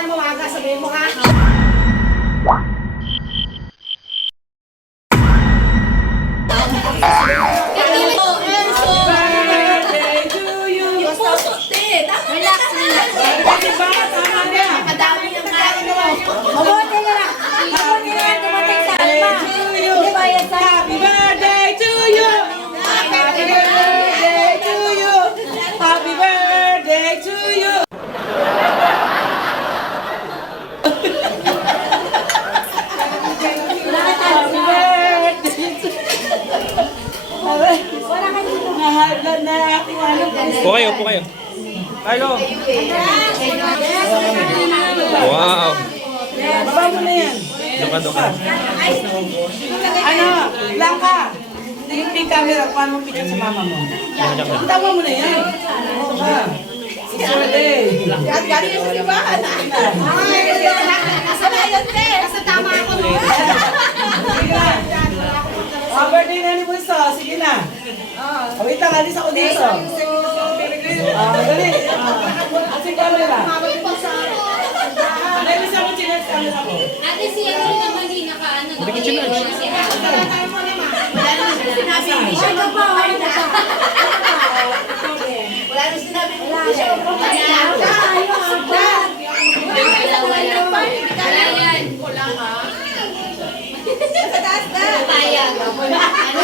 na mawaga, sabihin mo ha. Birthday to you. Yung puso, te. Relax, relax. Diba? Tama na. Madami yung kain mo. Mabuti na lang. Mabuti na lang dumating sa alma. Di ba yan sa Happy birthday to you. Happy birthday to you. Happy birthday to you. Happy birthday to Nahaglan na ating ano. Upo kayo, upo kayo. Carlo. Wow. Baba mo na yan. Doka. Ano? Blanca. Hindi camera. Paano mo picture sa mama mo? Tama mo na yan. Ano ka? It's your day. Galing sa simbahan. Kasalayan, te. Kasi tama ako. Sige na. Birthday na ni Bunso. Sige na. Wait lang, alis ako dito. Dali. Kasi camera. Dali sa mo chinex camera ko. Ate, si ano naman din naka-ano? Hindi ka chinage. Si Ate. Wala naman siya sinabi. Wala naman sinabi. Wala yan. Sa taas na. Payag. Ano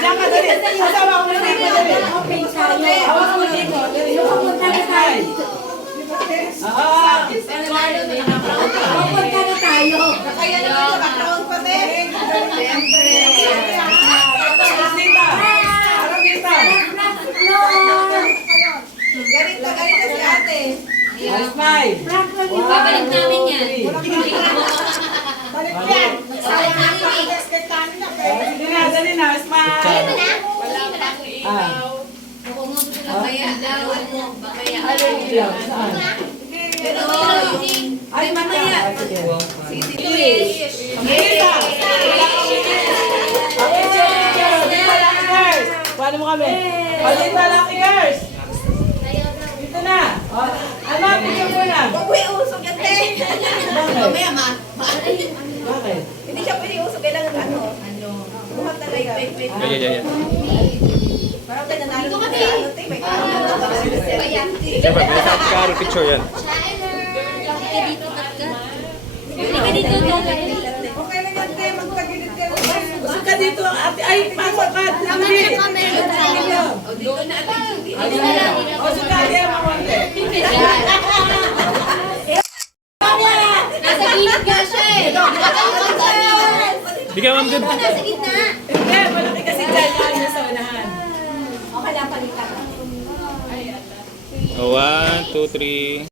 Diyan ka, dali. Asawa ko na dito, dali. Hawas mo dito. Dali. Ay. Pupunta na tayo. Kaya naman sa background pa, te. Siyempre. Aras dito. Aras dito. Galit na si ate. Smile. Babalik namin yan. Balik yan. Babalik namin eh. Sige na, dali na. Smile. Kung mo gusto na kaya daw mo, bakaya. Ano yung saan? Pero, Ay, mamaya. English. Kita. Picture. Dito, Lucky Girls. Paano mo kami? Dito, Lucky Girls. Dito na. Ano, picture mo na. Huwag mo iusog yan, te. Mamaya, Bakit? Hindi siya pwede iusog. Kailangan ano. Buhat talaga. Wait. Yeah. Parang tayo nanalo sa ano, te. May karoon. Siyempre, may sa picture yan. Halika dito, Katka. Halika dito, Katka. Okay lang yan, te. Magtagilid ka. Gusto ka dito, ate. Ay, pasok ka. Dali. Dito na, ate. O, sukali ang mga konti. Nasa gilid nga siya eh. Di ka, ma'am, good. Nasa gitna. Hindi, malaki kasi dyan. Yan sa unahan. Okay lang, palitan. Oh, 1, 2, 3.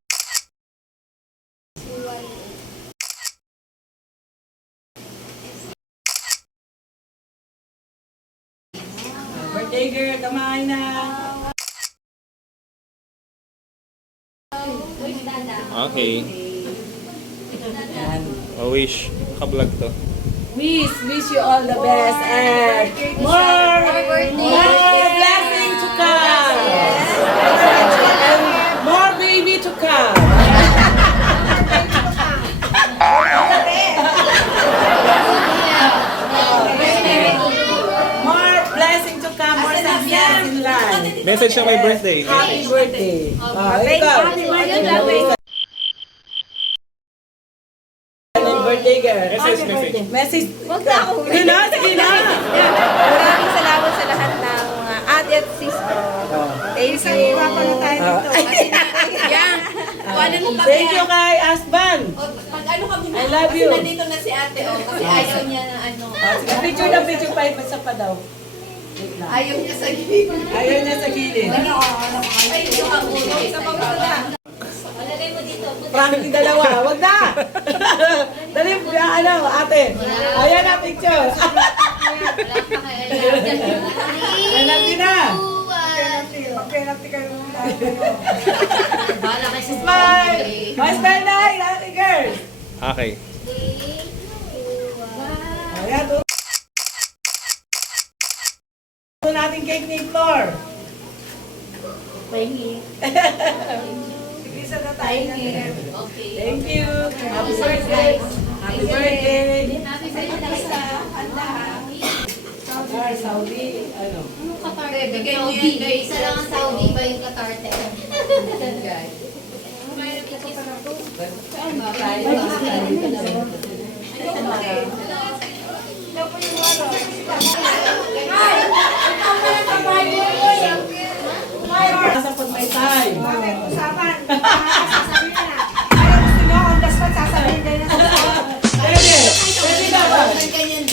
Birthday girl, kamay na. Okay. Wish. Naka-vlog to. Wish you all the best and more blessing to come. And more baby to come. More blessing to come, more success in life. Message na may birthday. Happy birthday. Ikaw. Happy birthday. Ano yung birthday girl? Message. Message. Huwag na ako. Sige na, sige na. Maraming salamat sa lahat ng ate at sister. Thank you. Papalo tayo dito. Yeah. Kung ano mo kami. Thank you kay Asban. Pag ano kami I love you. Kasi nandito na si ate. Kasi ayaw niya na ano. Sige, picture na picture pa. Basta pa daw. Wait lang. Ayaw niya sa gilid. Ayaw niya sa gilid. Ay, ito ang ulo. Isa pa gusto na. Palagay mo dito. Prank yung dalawa. Wag na. Dali, ano, ate. Ayan na picture. Wala pa kaya. Ayan na. Mag-penalty kayo. Bala kay sis. Smile. Smile na. Ate girl. Okay. Ayan. Ito natin cake ni Flor. Pahingi. Thank you. Happy birthday. Happy birthday. Qatar, Saudi, ano? Qatar. Saudi. Isa lang ang Saudi ba yung Qatar? Nasa Pagmaytay. Usapan. Sasabihin na. Ayaw gusto nyo, on the spot, sasabihin kayo na. Pwede. Pwede naman.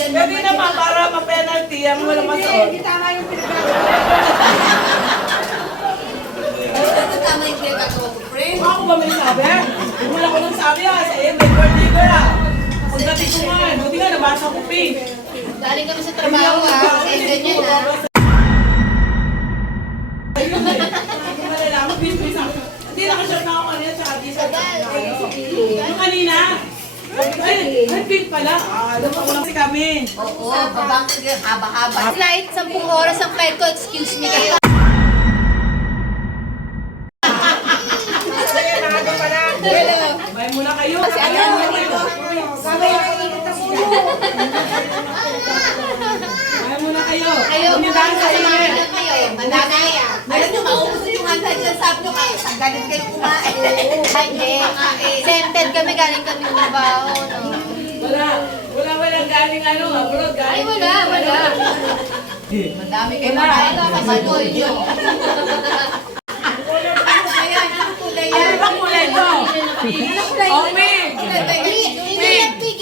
Pwede naman para ma-penalty ang wala masuot. Hindi tama yung pinagagawa. Tama yung pinagagawa ko, friend. Ako ba may sabi? Wala ko nang sabi sa iyo, may birthday ko na. Pagdating ko nga, buti nga nabasa ko pink. Galing kami sa trabaho kasi ganyan ha. Hindi malalaman, bis-bis ako. Hindi nakashot na ako kanina, tsaka t-shirt. Yung kanina, ay, pink pala. Alam ko lang si kami. Oo, babang haba-haba. Flight, 10 oras ang flight ko. Excuse me kayo. Bay muna kayo. Kasi ano naman dito? Sabi yung kainit ang ulo. Bay muna kayo. Kayo, Pumuntahan sa mga inyo. lang kayo. Managay. Alam nyo, maubos yung handa dyan. Sabi nyo kayo, galing kayo kumain. Ay, hindi. Centered kami, galing kami trabaho. No? Walang galing ano, abroad. Ay, Galing. wala. Madami kayo makain. Kasi boy nyo. Ayan, ano kulay yan? Ano bang kulay to? Oh, pink.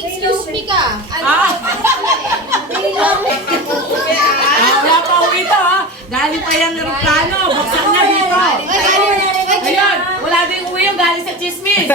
Excuse me ka. Ah, wala pa uwi to ha. Galing pa yung aeroplano. Buksan na dito. Ayun, wala din uwi yung galing sa chismis.